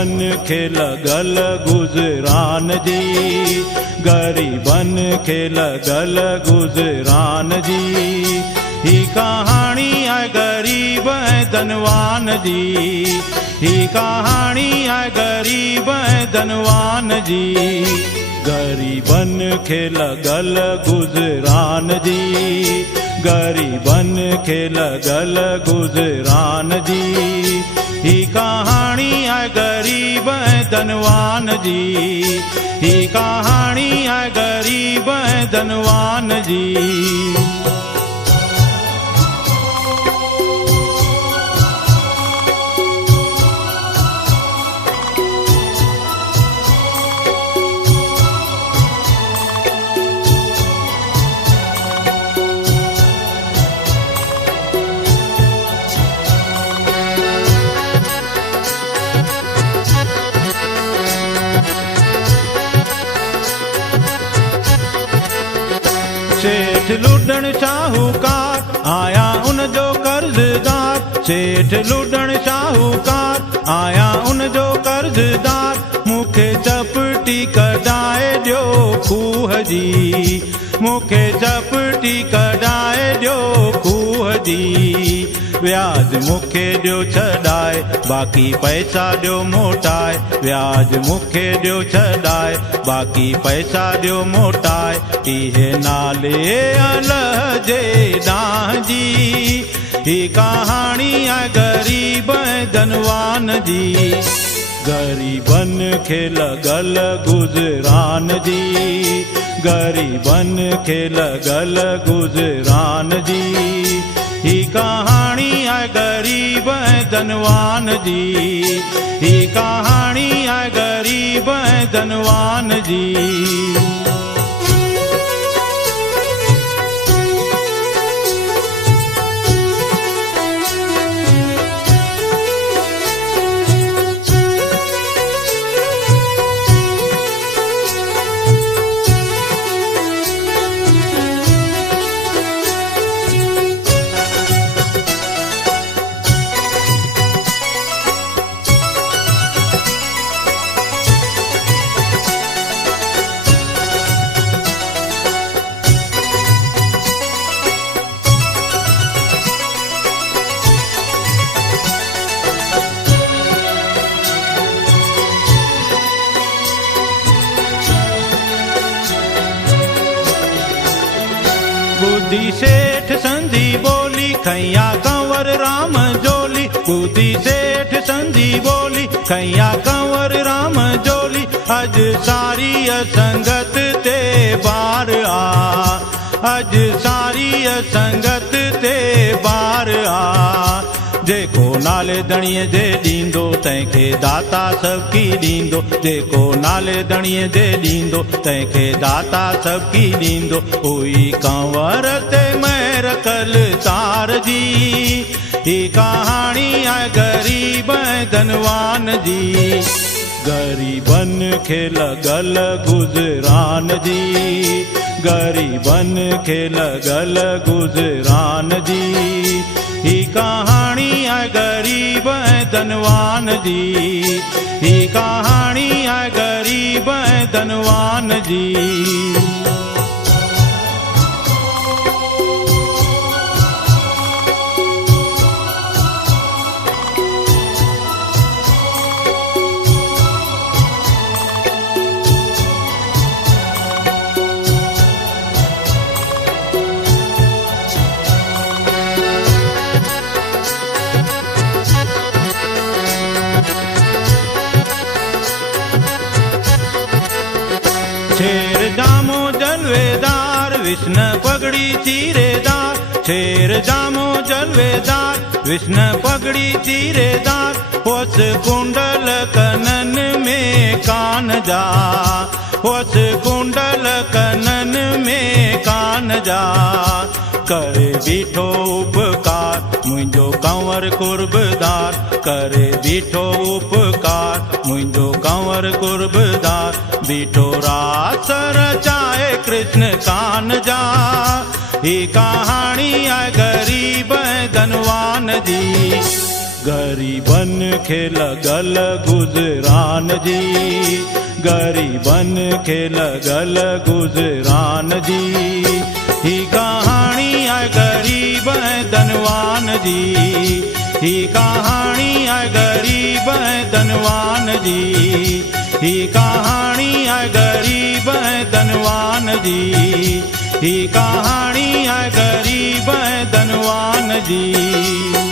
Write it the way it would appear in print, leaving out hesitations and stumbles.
गरीबन खे लॻल गुज़रान जी, गरीबन खे लॻल गुज़रान जी। ही कहाणी आहे गरीब ऐं धनवान जी, ही कहाणी आहे गरीब ऐं धनवान जी। गरीबन खे लॻल गुज़रान जी, गरीबन खे लॻल गुज़रान जी। ही कहाणी आहे गरीब ऐं धनवान जी, ही कहाणी आहे गरीब ऐं धनवान जी। सेठ लुडण शाहूकार आया उन जो कर्ज़दार, सेठ लुडण शाहूकार आया उन जो कर्ज़दार। मूंखे चपटी कढाए ॾियो खूह जी, मूंखे चपटी कढाए ॾियो खूह जी। व्याज मूंखे ॾियो छॾाए बाक़ी पैसा ॾियो मोटाए, व्याज मूंखे ॾियो छॾाए बाक़ी पैसा ॾियो मोटाए। इहे नाले अल्लाह जे ॾांहुं जी, ही कहाणी आहे गरीब ऐं धनवान जी। गरीबन खे लॻल गुज़रान जी, गरीबन खे लॻल गुज़रान जी। ही कहाणी आहे गरीब ऐं धनवान जी, ही कहाणी आहे गरीब ऐं धनवान जी। बुद्धि सेठ संधी बोली खैया कंवर राम जोली, बुद्धि सेठ संधी बोली खैया कंवर राम जोली। अज सारी संगत ते बार आ, अज सारी संगत ते बार आ। जेको नाले दणीअ जे ॾींदो तंहिंखे दाता सबकी ॾींदो, जेको नाले दणीअ जे ॾींदो तंहिंखे दाता सबकी ॾींदो। उही कंवर ते महर कल तार जी, ही कहाणी आहे गरीब ऐं धनवान जी। गरीबन खे लॻल गुज़रान जी, गरीबन खे लॻल गुज़रान जी। ही कहाणी आहे गरीब ऐं धनवान जी, ही कहाणी आहे गरीब ऐं धनवान जी। शेर जामो जलवेदार विष्णु पगड़ी चीरेदार, शेर जामो जलवेदार विष्णु पगड़ी चीरेदार। होस कुंडल कनन में कान जा, होस कुंडल कनन में कान जा। करे बीठो उपकार मुंहिंजो कंवर कुर्बदार, करे बीठो उपकार मुंहिंजो कंवर कुर्बदार। बीठो रास रचाए कृष्ण कान जा, ही कहाणी आहे गरीब धनवान जी। गरीबन खे लगल गुजरान जी, गरीबन खे लगल गुजरान जी। ही कहानी है गरीब ऐं धनवान जी, ही कहानी है गरीब ऐं धनवान जी, ही कहानी है गरीब ऐं धनवान जी, ही कहानी है गरीब ऐं धनवान जी।